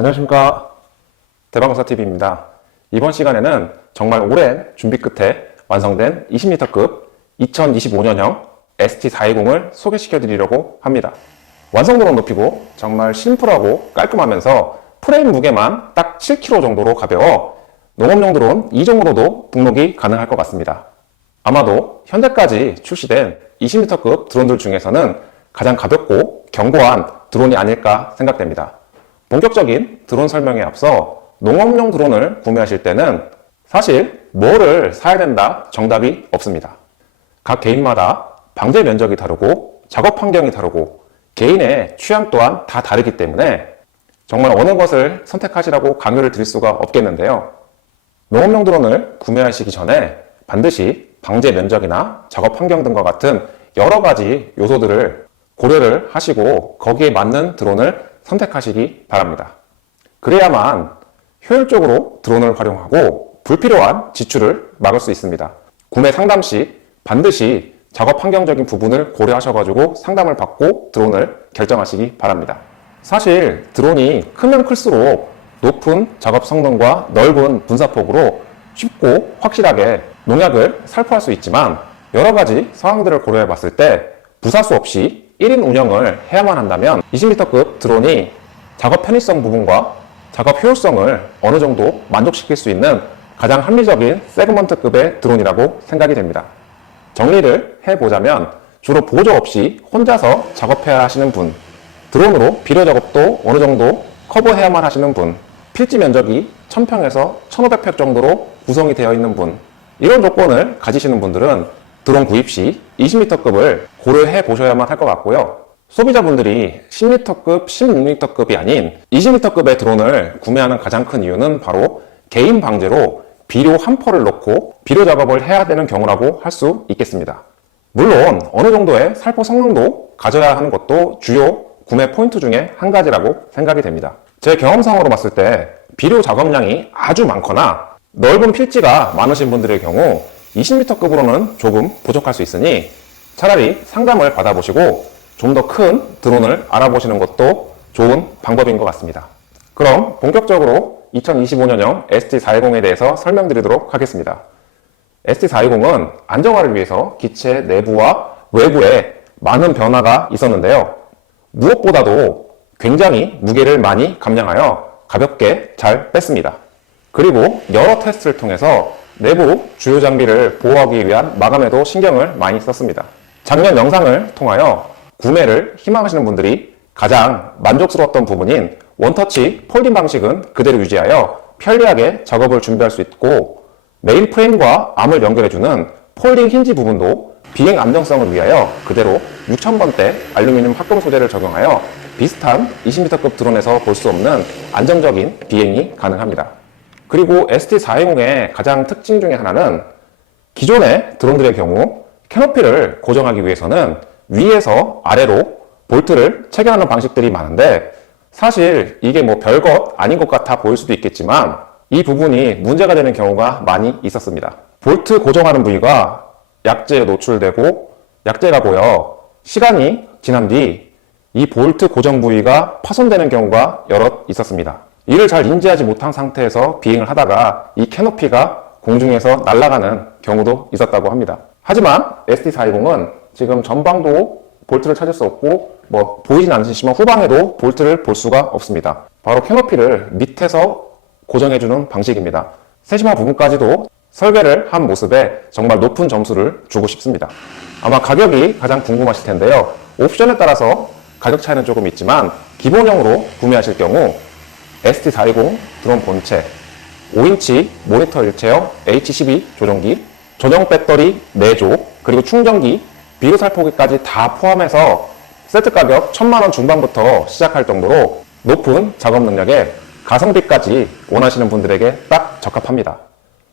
안녕하십니까. 대방사TV입니다. 이번 시간에는 정말 오랜 준비 끝에 완성된 20m급 2025년형 ST420을 소개시켜 드리려고 합니다. 완성도는 높이고 정말 심플하고 깔끔하면서 프레임 무게만 딱 7kg 정도로 가벼워 농업용 드론 이 정도로도 등록이 가능할 것 같습니다. 아마도 현재까지 출시된 20m급 드론들 중에서는 가장 가볍고 견고한 드론이 아닐까 생각됩니다. 본격적인 드론 설명에 앞서 농업용 드론을 구매하실 때는 사실 뭐를 사야 된다 정답이 없습니다. 각 개인마다 방제 면적이 다르고 작업 환경이 다르고 개인의 취향 또한 다 다르기 때문에 정말 어느 것을 선택하시라고 강요를 드릴 수가 없겠는데요. 농업용 드론을 구매하시기 전에 반드시 방제 면적이나 작업 환경 등과 같은 여러 가지 요소들을 고려를 하시고 거기에 맞는 드론을 선택하시기 바랍니다. 그래야만 효율적으로 드론을 활용하고 불필요한 지출을 막을 수 있습니다. 구매 상담 시 반드시 작업 환경적인 부분을 고려하셔가지고 상담을 받고 드론을 결정하시기 바랍니다. 사실 드론이 크면 클수록 높은 작업 성능과 넓은 분사폭으로 쉽고 확실하게 농약을 살포할 수 있지만 여러 가지 상황들을 고려해 봤을 때 부사수 없이 1인 운영을 해야만 한다면 20m급 드론이 작업 편의성 부분과 작업 효율성을 어느 정도 만족시킬 수 있는 가장 합리적인 세그먼트급의 드론이라고 생각이 됩니다. 정리를 해보자면 주로 보조 없이 혼자서 작업해야 하시는 분, 드론으로 비료 작업도 어느 정도 커버해야만 하시는 분, 필지 면적이 1000평에서 1500평 정도로 구성이 되어 있는 분, 이런 조건을 가지시는 분들은 드론 구입 시 20m급을 고려해 보셔야만 할 것 같고요. 소비자분들이 10m급, 16m급이 아닌 20m급의 드론을 구매하는 가장 큰 이유는 바로 개인 방제로 비료 한 포를 넣고 비료 작업을 해야 되는 경우라고 할 수 있겠습니다. 물론 어느 정도의 살포 성능도 가져야 하는 것도 주요 구매 포인트 중에 한 가지라고 생각이 됩니다. 제 경험상으로 봤을 때 비료 작업량이 아주 많거나 넓은 필지가 많으신 분들의 경우 20m급으로는 조금 부족할 수 있으니 차라리 상담을 받아보시고 좀 더 큰 드론을 알아보시는 것도 좋은 방법인 것 같습니다. 그럼 본격적으로 2025년형 ST420에 대해서 설명드리도록 하겠습니다. ST420은 안정화를 위해서 기체 내부와 외부에 많은 변화가 있었는데요. 무엇보다도 굉장히 무게를 많이 감량하여 가볍게 잘 뺐습니다. 그리고 여러 테스트를 통해서 내부 주요 장비를 보호하기 위한 마감에도 신경을 많이 썼습니다. 작년 영상을 통하여 구매를 희망하시는 분들이 가장 만족스러웠던 부분인 원터치 폴딩 방식은 그대로 유지하여 편리하게 작업을 준비할 수 있고 메인 프레임과 암을 연결해주는 폴딩 힌지 부분도 비행 안정성을 위하여 그대로 6000번대 알루미늄 합금 소재를 적용하여 비슷한 20m급 드론에서 볼 수 없는 안정적인 비행이 가능합니다. 그리고 ST420의 가장 특징 중에 하나는 기존의 드론들의 경우 캐노피를 고정하기 위해서는 위에서 아래로 볼트를 체결하는 방식들이 많은데 사실 이게 뭐 별것 아닌 것 같아 보일 수도 있겠지만 이 부분이 문제가 되는 경우가 많이 있었습니다. 볼트 고정하는 부위가 약재에 노출되고 약재가 보여 시간이 지난 뒤 이 볼트 고정 부위가 파손되는 경우가 여럿 있었습니다. 이를 잘 인지하지 못한 상태에서 비행을 하다가 이 캐노피가 공중에서 날아가는 경우도 있었다고 합니다. 하지만 ST420은 지금 전방도 볼트를 찾을 수 없고 보이진 않으시지만 후방에도 볼트를 볼 수가 없습니다. 바로 캐노피를 밑에서 고정해주는 방식입니다. 세심한 부분까지도 설계를 한 모습에 정말 높은 점수를 주고 싶습니다. 아마 가격이 가장 궁금하실 텐데요. 옵션에 따라서 가격 차이는 조금 있지만 기본형으로 구매하실 경우 ST420 드론 본체, 5인치 모니터 일체형 H12 조종기, 전용 배터리 4조, 그리고 충전기, 비료 살포기까지 다 포함해서 세트 가격 1000만원 중반부터 시작할 정도로 높은 작업 능력에 가성비까지 원하시는 분들에게 딱 적합합니다.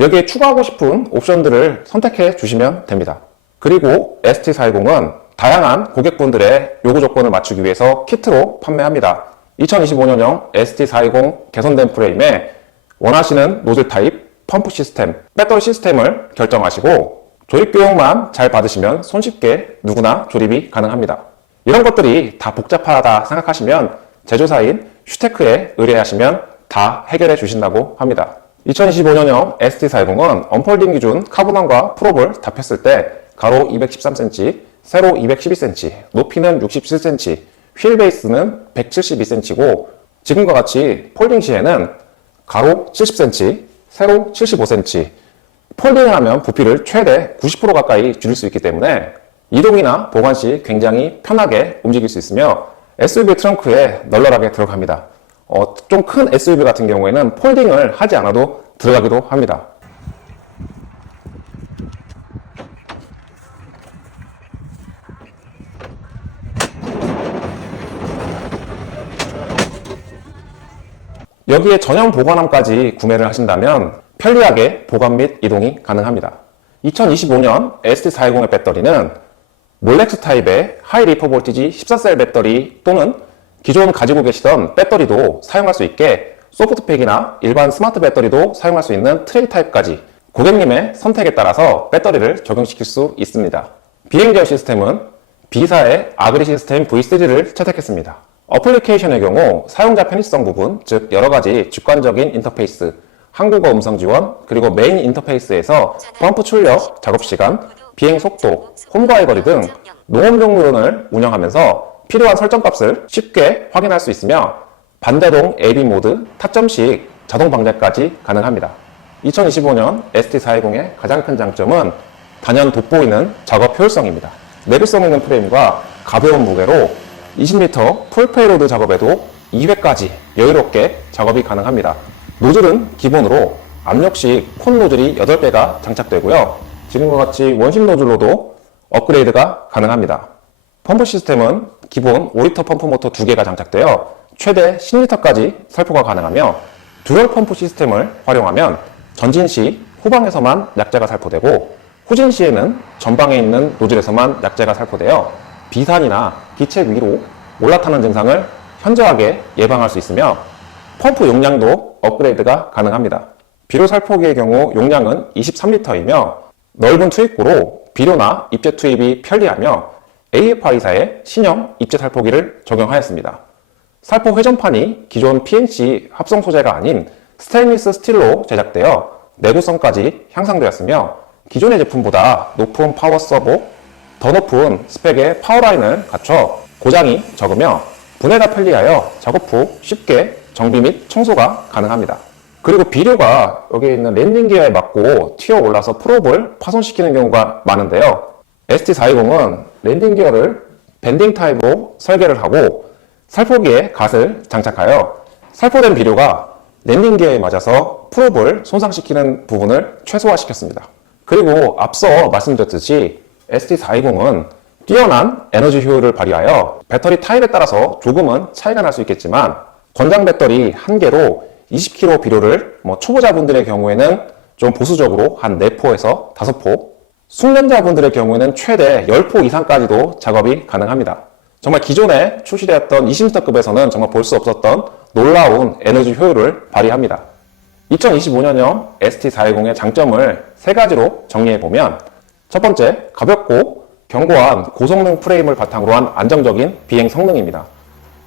여기에 추가하고 싶은 옵션들을 선택해 주시면 됩니다. 그리고 ST420은 다양한 고객분들의 요구 조건을 맞추기 위해서 키트로 판매합니다. 2025년형 ST420 개선된 프레임에 원하시는 노즐 타입, 펌프 시스템, 배터리 시스템을 결정하시고 조립 교육만 잘 받으시면 손쉽게 누구나 조립이 가능합니다. 이런 것들이 다 복잡하다 생각하시면 제조사인 슈테크에 의뢰하시면 다 해결해 주신다고 합니다. 2025년형 ST420은 언폴딩 기준 카보넌과 프롭을 답했을 때 가로 213cm, 세로 212cm, 높이는 67cm, 휠 베이스는 172cm고 지금과 같이 폴딩 시에는 가로 70cm, 세로 75cm, 폴딩을 하면 부피를 최대 90% 가까이 줄일 수 있기 때문에 이동이나 보관 시 굉장히 편하게 움직일 수 있으며 SUV 트렁크에 널널하게 들어갑니다. 좀 큰 SUV 같은 경우에는 폴딩을 하지 않아도 들어가기도 합니다. 여기에 전용 보관함까지 구매를 하신다면 편리하게 보관 및 이동이 가능합니다. 2025년 ST420의 배터리는 몰렉스 타입의 하이 리퍼 볼티지 14셀 배터리 또는 기존 가지고 계시던 배터리도 사용할 수 있게 소프트팩이나 일반 스마트 배터리도 사용할 수 있는 트레이 타입까지 고객님의 선택에 따라서 배터리를 적용시킬 수 있습니다. 비행 제어 시스템은 B사의 아그리 시스템 V3를 채택했습니다. 어플리케이션의 경우 사용자 편의성 부분, 즉 여러가지 직관적인 인터페이스, 한국어 음성 지원, 그리고 메인 인터페이스에서 펌프 출력, 작업 시간, 비행 속도, 홈과의 거리 등 농업 용도론을 운영하면서 필요한 설정값을 쉽게 확인할 수 있으며 반대동 AB 모드, 타점식 자동 방제까지 가능합니다. 2025년 ST420의 가장 큰 장점은 단연 돋보이는 작업 효율성입니다. 내구성 있는 프레임과 가벼운 무게로 20m 풀 페이로드 작업에도 2회까지 여유롭게 작업이 가능합니다. 노즐은 기본으로 압력식 콘 노즐이 8개가 장착되고요. 지금과 같이 원심 노즐로도 업그레이드가 가능합니다. 펌프 시스템은 기본 5리터 펌프 모터 2개가 장착되어 최대 10리터까지 살포가 가능하며 듀얼 펌프 시스템을 활용하면 전진 시 후방에서만 약재가 살포되고 후진 시에는 전방에 있는 노즐에서만 약재가 살포되어 비산이나 기체 위로 올라타는 증상을 현저하게 예방할 수 있으며 펌프 용량도 업그레이드가 가능합니다. 비료 살포기의 경우 용량은 23리터이며 넓은 투입구로 비료나 입재 투입이 편리하며 AFI사의 신형 입재 살포기를 적용하였습니다. 살포 회전판이 기존 PNC 합성 소재가 아닌 스테인리스 스틸로 제작되어 내구성까지 향상되었으며 기존의 제품보다 높은 파워 서버, 더 높은 스펙의 파워라인을 갖춰 고장이 적으며 분해가 편리하여 작업 후 쉽게 정비 및 청소가 가능합니다. 그리고 비료가 여기 있는 랜딩 기어에 맞고 튀어 올라서 프롭을 파손시키는 경우가 많은데요. ST420은 랜딩 기어를 밴딩 타입으로 설계를 하고 살포기에 갓을 장착하여 살포된 비료가 랜딩 기어에 맞아서 프롭을 손상시키는 부분을 최소화시켰습니다. 그리고 앞서 말씀드렸듯이 ST420은 뛰어난 에너지 효율을 발휘하여 배터리 타입에 따라서 조금은 차이가 날 수 있겠지만 권장 배터리 1개로 20kg 비료를 초보자분들의 경우에는 좀 보수적으로 한 4포에서 5포, 숙련자분들의 경우에는 최대 10포 이상까지도 작업이 가능합니다. 정말 기존에 출시되었던 20M급에서는 정말 볼 수 없었던 놀라운 에너지 효율을 발휘합니다. 2025년형 ST420의 장점을 3가지로 정리해보면 첫 번째, 가볍고 견고한 고성능 프레임을 바탕으로 한 안정적인 비행 성능입니다.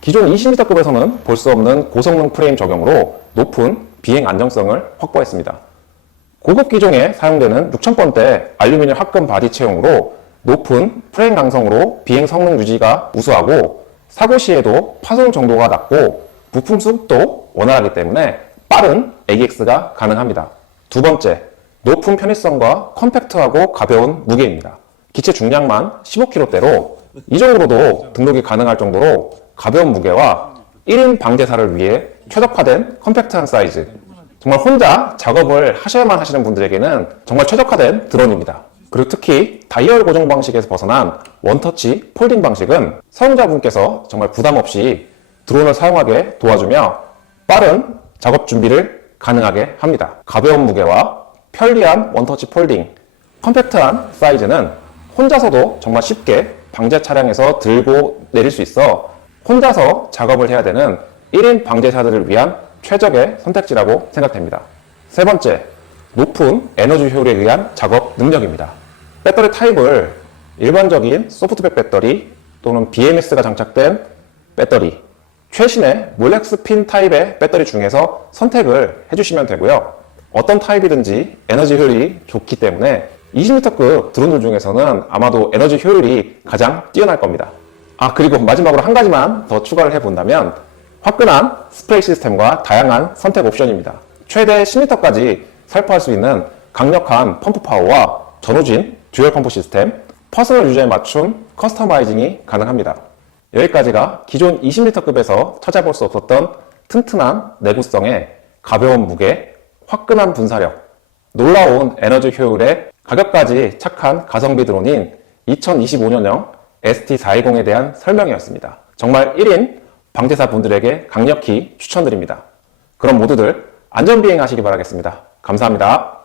기존 20M급에서는 볼 수 없는 고성능 프레임 적용으로 높은 비행 안정성을 확보했습니다. 고급 기종에 사용되는 6000번대 알루미늄 합금 바디 채용으로 높은 프레임 강성으로 비행 성능 유지가 우수하고 사고 시에도 파손 정도가 낮고 부품 수급도 원활하기 때문에 빠른 AX가 가능합니다. 두 번째, 높은 편의성과 컴팩트하고 가벼운 무게입니다. 기체 중량만 15kg대로 이 정도로도 등록이 가능할 정도로 가벼운 무게와 1인 방제사를 위해 최적화된 컴팩트한 사이즈, 정말 혼자 작업을 하셔야만 하시는 분들에게는 정말 최적화된 드론입니다. 그리고 특히 다이얼 고정 방식에서 벗어난 원터치 폴딩 방식은 사용자분께서 정말 부담 없이 드론을 사용하게 도와주며 빠른 작업 준비를 가능하게 합니다. 가벼운 무게와 편리한 원터치 폴딩, 컴팩트한 사이즈는 혼자서도 정말 쉽게 방제 차량에서 들고 내릴 수 있어 혼자서 작업을 해야 되는 1인 방제사들을 위한 최적의 선택지라고 생각됩니다. 세 번째, 높은 에너지 효율에 의한 작업 능력입니다. 배터리 타입을 일반적인 소프트백 배터리 또는 BMS가 장착된 배터리, 최신의 몰렉스핀 타입의 배터리 중에서 선택을 해주시면 되고요. 어떤 타입이든지 에너지 효율이 좋기 때문에 20W급 드론들 중에서는 아마도 에너지 효율이 가장 뛰어날 겁니다. 그리고 마지막으로 한 가지만 더 추가를 해본다면 화끈한 스프레이 시스템과 다양한 선택 옵션입니다. 최대 10L까지 살포할 수 있는 강력한 펌프 파워와 전후진 듀얼 펌프 시스템, 퍼스널 유저에 맞춘 커스터마이징이 가능합니다. 여기까지가 기존 20L급에서 찾아볼 수 없었던 튼튼한 내구성에 가벼운 무게, 화끈한 분사력, 놀라운 에너지 효율에 가격까지 착한 가성비 드론인 2025년형 ST420에 대한 설명이었습니다. 정말 1인 방제사 분들에게 강력히 추천드립니다. 그럼 모두들 안전비행하시기 바라겠습니다. 감사합니다.